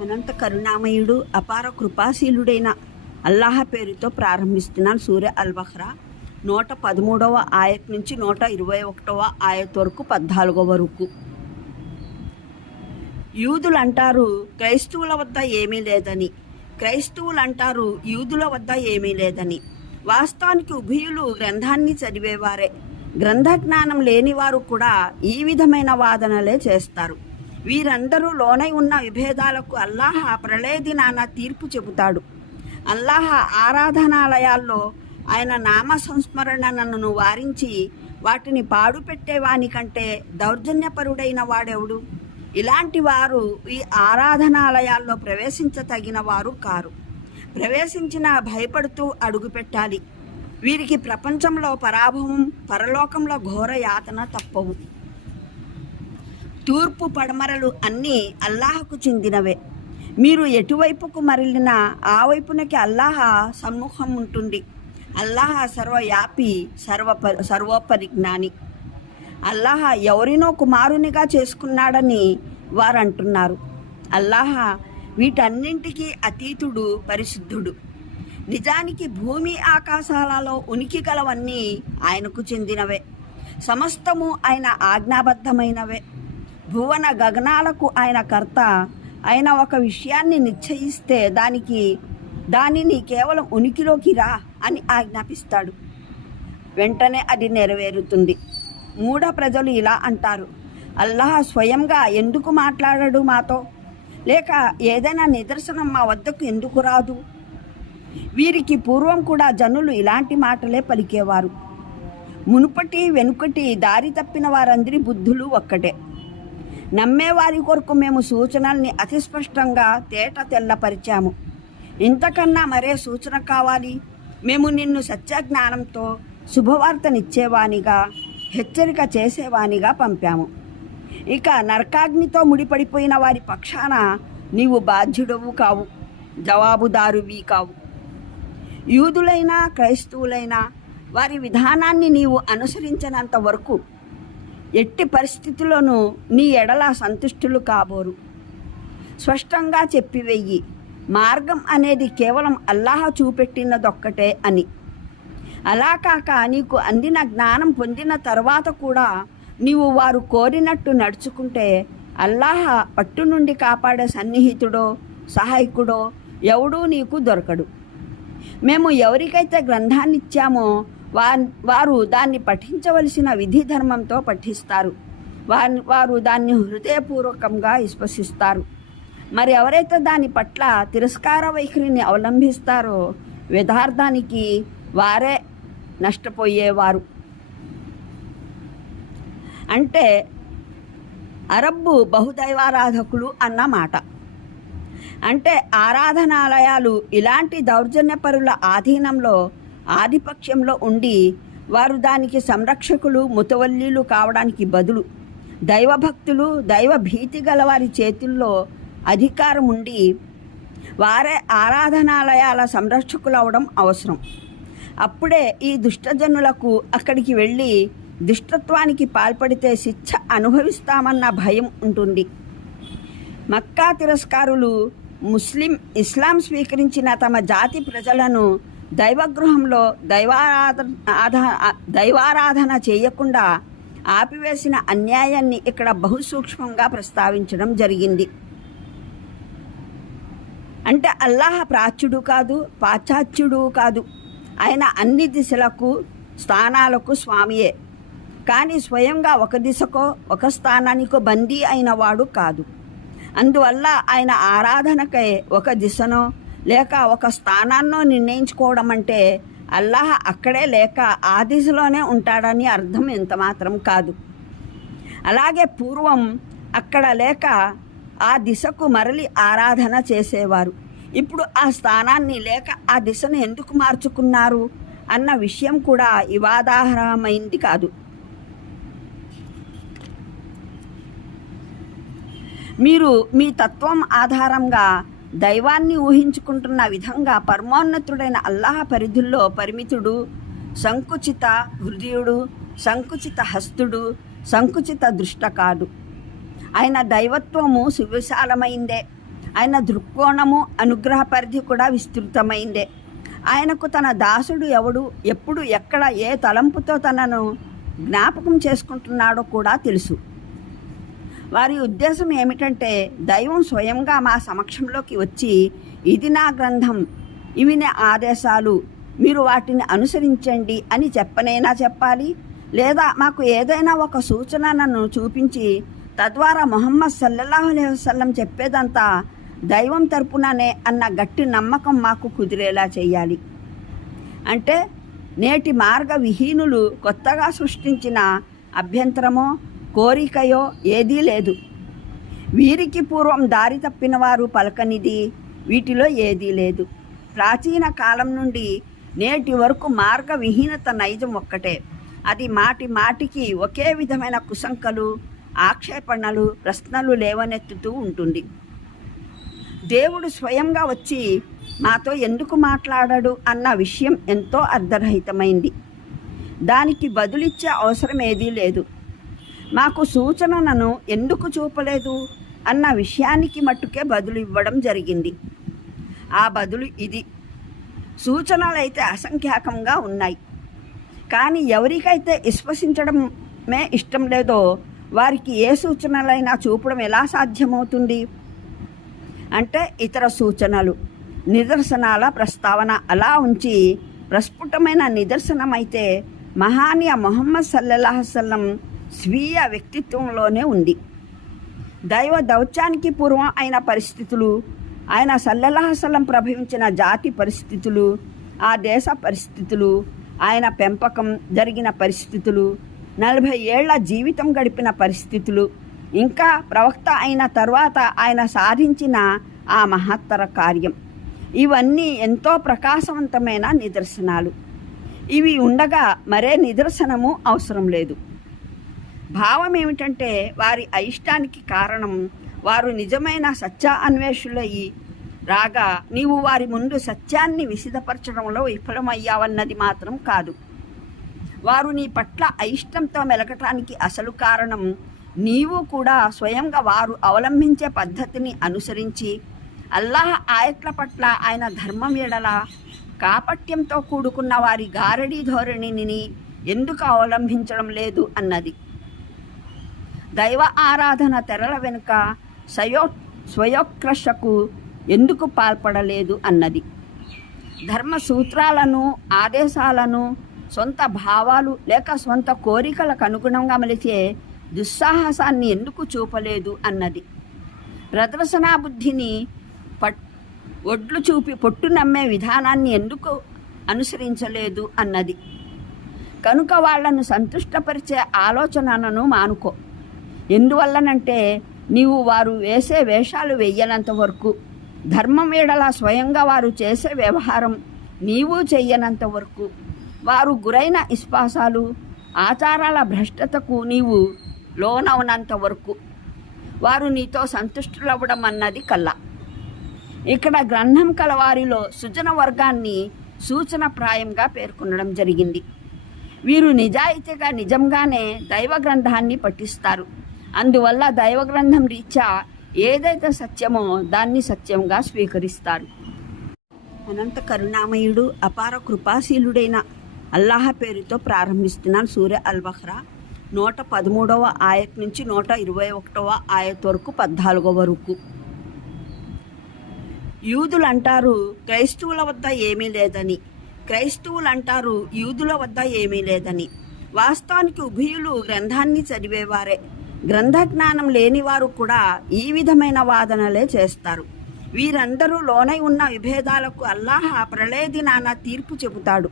అనంత కరుణామయుడు అపార కృపాశీలుడైన అల్లాహ పేరుతో ప్రారంభిస్తున్నాను సూర్య అల్బహ్రా నూట పదమూడవ ఆయత్ నుంచి నూట ఇరవై ఒకటవ ఆయత్ వరకు పద్నాలుగవ వరకు యూదులు అంటారు క్రైస్తవుల వద్ద ఏమీ లేదని. క్రైస్తవులు అంటారు యూదుల వద్ద ఏమీ లేదని. వాస్తవానికి ఉభయులు గ్రంథాన్ని చదివేవారే. గ్రంథ జ్ఞానం లేనివారు కూడా ఈ విధమైన వాదనలే చేస్తారు. వీరందరూ లోనై ఉన్న విభేదాలకు అల్లాహ ప్రళయ దినాన తీర్పు చెబుతాడు. అల్లాహ ఆరాధనాలయాల్లో ఆయన నామ సంస్మరణను వారించి వాటిని పాడుపెట్టేవాని కంటే దౌర్జన్యపరుడైన వాడెవడు? ఇలాంటి వారు ఈ ఆరాధనాలయాల్లో ప్రవేశించతగిన వారు కారు. ప్రవేశించిన భయపడుతూ అడుగుపెట్టాలి వీరికి ప్రపంచంలో పరాభవం పరలోకంలో ఘోర యాతన తప్పవు. తూర్పు పడమరలు అన్నీ అల్లాహకు చెందినవే. మీరు ఎటువైపుకు మరలినా ఆ వైపునకి అల్లాహ సమ్ముఖం ఉంటుంది. అల్లాహ సర్వయాపి సర్వ సర్వోపరిజ్ఞాని. అల్లాహ ఎవరినో కుమారునిగా చేసుకున్నాడని వారు అంటున్నారు అల్లాహ వీటన్నింటికీ అతీతుడు పరిశుద్ధుడు. నిజానికి భూమి ఆకాశాలలో ఉనికి గలవన్నీ ఆయనకు చెందినవే. సమస్తము ఆయన ఆజ్ఞాబద్ధమైనవే. భువన గగనాలకు ఆయన కర్త. ఆయన ఒక విషయాన్ని నిశ్చయిస్తే దానికి దానిని కేవలం ఉనికిలోకి రా అని ఆజ్ఞాపిస్తాడు. వెంటనే అది నెరవేరుతుంది. మూఢ ప్రజలు ఇలా అంటారు. అల్లాహ్ స్వయంగా ఎందుకు మాట్లాడడు మాతో? లేక ఏదైనా నిదర్శనం మా వద్దకు ఎందుకు రాదు? వీరికి పూర్వం కూడా జనులు ఇలాంటి మాటలే పలికేవారు. మునుపటి వెనుకటి దారి తప్పిన వారందరి బుద్ధులు ఒక్కటే. నమ్మేవారి కొరకు మేము సూచనల్ని అతి స్పష్టంగా తేట తెల్లపరిచాము. ఇంతకన్నా మరే సూచన కావాలి? మేము నిన్ను సత్యజ్ఞానంతో శుభవార్తనిచ్చేవానిగా హెచ్చరిక చేసేవానిగా పంపాము. ఇక నరకాగ్నితో ముడిపడిపోయిన వారి పక్షాన నీవు బాధ్యుడవు కావు జవాబుదారువి కావు. యూదులైనా క్రైస్తవులైనా వారి విధానాన్ని నీవు అనుసరించినంత వరకు ఎట్టి పరిస్థితుల్లోనూ నీ ఎడల సంతుష్టులు కాబోరు. స్పష్టంగా చెప్పివెయ్యి మార్గం అనేది కేవలం అల్లాహ చూపెట్టినదొక్కటే అని. అలా కాక నీకు అందిన జ్ఞానం పొందిన తర్వాత కూడా నీవు వారు కోరినట్టు నడుచుకుంటే అల్లాహ పట్టు నుండి కాపాడే సన్నిహితుడో సహాయకుడో ఎవడూ నీకు దొరకడు. మేము ఎవరికైతే గ్రంథాన్ని ఇచ్చామో వారు దాన్ని పఠించవలసిన విధి ధర్మంతో పఠిస్తారు. వారి వారు దాన్ని హృదయపూర్వకంగా విశ్వసిస్తారు. మరి ఎవరైతే దాని పట్ల తిరస్కార వైఖరిని అవలంబిస్తారో యథార్థానికి వారే నష్టపోయేవారు. అంటే అరబ్బు బహుదైవారాధకులు అన్నమాట. అంటే ఆరాధనాలయాలు ఇలాంటి దౌర్జన్యపరుల ఆధీనంలో ఆధిపత్యంలో ఉండి వారు దానికి సంరక్షకులు ముతవల్లీలు కావడానికి బదులు దైవభక్తులు దైవ భీతి గల వారి చేతుల్లో అధికారం ఉండి వారే ఆరాధనాలయాల సంరక్షకులు అవడం అవసరం. అప్పుడే ఈ దుష్టజనులకు అక్కడికి వెళ్ళి దుష్టత్వానికి పాల్పడితే శిక్ష అనుభవిస్తామన్న భయం ఉంటుంది. మక్కా తిరస్కారులు ముస్లిం ఇస్లాం స్వీకరించిన తమ జాతి ప్రజలను దైవగృహంలో దైవారాధన దైవారాధన చేయకుండా ఆపివేసిన అన్యాయాన్ని ఇక్కడ బహుసూక్ష్మంగా ప్రస్తావించడం జరిగింది. అంటే అల్లాహ ప్రాచ్యుడు కాదు పాశ్చాత్యుడు కాదు. ఆయన అన్ని దిశలకు స్థానాలకు స్వామియే. కానీ స్వయంగా ఒక దిశకో ఒక స్థానానికో బందీ అయినవాడు కాదు. అందువల్ల ఆయన ఆరాధనకై ఒక దిశనో లేక ఒక స్థానాన్నో నిర్ణయించుకోవడం అంటే అల్లాహ్ అక్కడే లేక ఆ దిశలోనే ఉంటాడని అర్థం ఎంత మాత్రం కాదు. అలాగే పూర్వం అక్కడ లేక ఆ దిశకు మరలి ఆరాధన చేసేవారు. ఇప్పుడు ఆ స్థానాన్ని లేక ఆ దిశను ఎందుకు మార్చుకున్నారు అన్న విషయం కూడా వివాదాహరమైంది కాదు. మీరు మీ తత్వం ఆధారంగా దైవాన్ని ఊహించుకుంటున్న విధంగా పరమోన్నతుడైన అల్లాహ పరిధుల్లో పరిమితుడు సంకుచిత హృదయుడు సంకుచిత హస్తుడు సంకుచిత దృష్ట కాదు ఆయన దైవత్వము సువిశాలమైందే. ఆయన దృక్కోణము అనుగ్రహ పరిధి కూడా విస్తృతమైందే. ఆయనకు తన దాసుడు ఎవడు ఎప్పుడు ఎక్కడ ఏ తలంపుతో తనను జ్ఞాపకం చేసుకుంటున్నాడో కూడా తెలుసు. వారి ఉద్దేశం ఏమిటంటే దైవం స్వయంగా మా సమక్షంలోకి వచ్చి ఇది నా గ్రంథం ఇవి నా ఆదేశాలు మీరు వాటిని అనుసరించండి అని చెప్పనైనా చెప్పాలి లేదా మాకు ఏదైనా ఒక సూచనను చూపించి తద్వారా మొహమ్మద్ సల్లల్లాహు అలైహి వసల్లం చెప్పేదంతా దైవం తరపుననే అన్న గట్టి నమ్మకం మాకు కుదిరేలా చేయాలి. అంటే నేటి మార్గ విహీనులు కొత్తగా సృష్టించిన అభ్యంతరమో కోరికయో ఏదీ లేదు. వీరికి పూర్వం దారి తప్పిన వారు పలకనిది వీటిలో ఏదీ లేదు. ప్రాచీన కాలం నుండి నేటి వరకు మార్గవిహీనత నైజం ఒక్కటే. అది మాటి మాటికి ఒకే విధమైన కుశంకలు ఆక్షేపణలు ప్రశ్నలు లేవనెత్తుతూ ఉంటుంది. దేవుడు స్వయంగా వచ్చి మాతో ఎందుకు మాట్లాడాడు అన్న విషయం ఎంతో అర్ధరహితమైంది. దానికి బదులిచ్చే అవసరం ఏదీ లేదు. మాకు సూచనలను ఎందుకు చూపలేదు? అన్న విషయానికి మట్టుకే బదులు ఇవ్వడం జరిగింది. ఆ బదులు ఇది. సూచనలైతే అసంఖ్యాకంగా ఉన్నాయి. కానీ ఎవరికైతే విశ్వసించడమే ఇష్టం లేదో వారికి ఏ సూచనలైనా చూపడం ఎలా సాధ్యమవుతుంది? అంటే ఇతర సూచనలు నిదర్శనాల ప్రస్తావన అలా ఉంచి ప్రస్ఫుటమైన నిదర్శనమైతే మహానీయ మొహమ్మద్ సల్లల్లాహసల్లం స్వీయ వ్యక్తిత్వంలోనే ఉంది. దైవ దౌత్యానికి పూర్వం అయిన పరిస్థితులు ఆయన సల్లల్లాహసల్లం ప్రభవించిన జాతి పరిస్థితులు ఆ దేశ పరిస్థితులు ఆయన పెంపకం జరిగిన పరిస్థితులు నలభై ఏళ్ళ జీవితం గడిపిన పరిస్థితులు ఇంకా ప్రవక్త అయిన తర్వాత ఆయన సాధించిన ఆ మహత్తర కార్యం. ఇవన్నీ ఎంతో ప్రకాశవంతమైన నిదర్శనాలు. ఇవి ఉండగా మరే నిదర్శనము అవసరం లేదు. భావం ఏమిటంటే వారి అయిష్టానికి కారణం వారు నిజమైన సత్య అన్వేషులయ్యి రాగా నీవు వారి ముందు సత్యాన్ని విసిదపరచడంలో విఫలమయ్యావన్నది మాత్రం కాదు. వారు నీ పట్ల అయిష్టంతో మెలగటానికి అసలు కారణం నీవు కూడా స్వయంగా వారు అవలంబించే పద్ధతిని అనుసరించి అల్లాహ్ ఆయట్ల పట్ల ఆయన ధర్మం ఎడల కాపట్యంతో కూడుకున్న వారి గారడీ ధోరణిని ఎందుకు అవలంబించడం లేదు అన్నది. దైవ ఆరాధన తెరల వెనుక స్వయో స్వయోక్రషకు ఎందుకు పాల్పడలేదు అన్నది. ధర్మ సూత్రాలను ఆదేశాలను సొంత భావాలు లేక సొంత కోరికలకు అనుగుణంగా మలిచే దుస్సాహసాన్ని ఎందుకు చూపలేదు అన్నది. ప్రదర్శనా బుద్ధిని పట్ ఒడ్లు చూపి పొట్టు నమ్మే విధానాన్ని ఎందుకు అనుసరించలేదు అన్నది. కనుక వాళ్ళను సంతుష్టపరిచే ఆలోచనలను మానుకో. ఎందువల్లనంటే నీవు వారు వేసే వేషాలు వెయ్యనంత వరకు ధర్మం వేడల స్వయంగా వారు చేసే వ్యవహారం నీవు చెయ్యనంత వరకు వారు గురైన ఇస్పాసాలు ఆచారాల భ్రష్టతకు నీవు లోనవనంత వరకు వారు నీతో సంతుష్టులవ్వడం అన్నది కల్లా ఇక్కడ గ్రంథం కలవారిలో సుజన వర్గాన్ని సూచన ప్రాయంగా పేర్కొనడం జరిగింది. వీరు నిజాయితీగా నిజంగానే దైవ గ్రంథాన్ని పఠిస్తారు. అందువల్ల దైవ గ్రంథం రీత్యా ఏదైతే సత్యమో దాన్ని సత్యంగా స్వీకరిస్తారు. అనంత కరుణామయుడు అపార కృపాశీలుడైన అల్లాహ పేరుతో ప్రారంభిస్తున్నాను సూర్య అల్ బహ్రా నూట పదమూడవ ఆయత్ నుంచి నూట ఇరవై ఒకటవ ఆయత్ వరకు పద్నాలుగవ వరకు యూదులు అంటారు క్రైస్తవుల వద్ద ఏమీ లేదని. క్రైస్తవులు అంటారు యూదుల వద్ద ఏమీ లేదని. వాస్తవానికి ఉభయులు గ్రంథాన్ని చదివేవారే. గ్రంథ జ్ఞానం లేనివారు కూడా ఈ విధమైన వాదనలే చేస్తారు. వీరందరూ లోనై ఉన్న విభేదాలకు అల్లాహ ప్రళయ దినాన తీర్పు చెబుతాడు.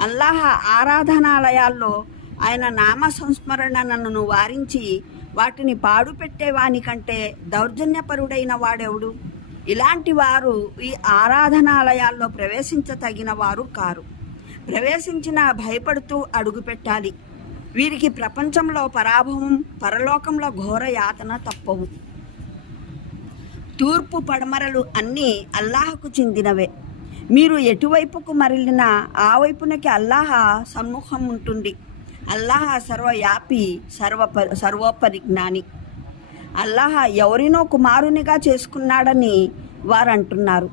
అల్లాహ ఆరాధనాలయాల్లో ఆయన నామ సంస్మరణను వారించి వాటిని పాడుపెట్టేవాని కంటే దౌర్జన్యపరుడైన వాడెవడు? ఇలాంటి వారు ఈ ఆరాధనాలయాల్లో ప్రవేశించతగిన వారు కారు. ప్రవేశించిన భయపడుతూ అడుగుపెట్టాలి. వీరికి ప్రపంచంలో పరాభవం పరలోకంలో ఘోర యాతన తప్పవు. తూర్పు పడమరలు అన్నీ అల్లాహకు చెందినవే. మీరు ఎటువైపుకు మరలినా ఆ వైపునకి అల్లాహ సమ్ముఖం ఉంటుంది. అల్లాహ సర్వయాపి సర్వ సర్వోపరిజ్ఞాని. అల్లాహ ఎవరినో కుమారునిగా చేసుకున్నాడని వారు అంటున్నారు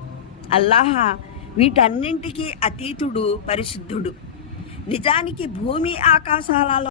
అల్లాహ వీటన్నింటికీ అతీతుడు పరిశుద్ధుడు. నిజానికి భూమి ఆకాశాలలో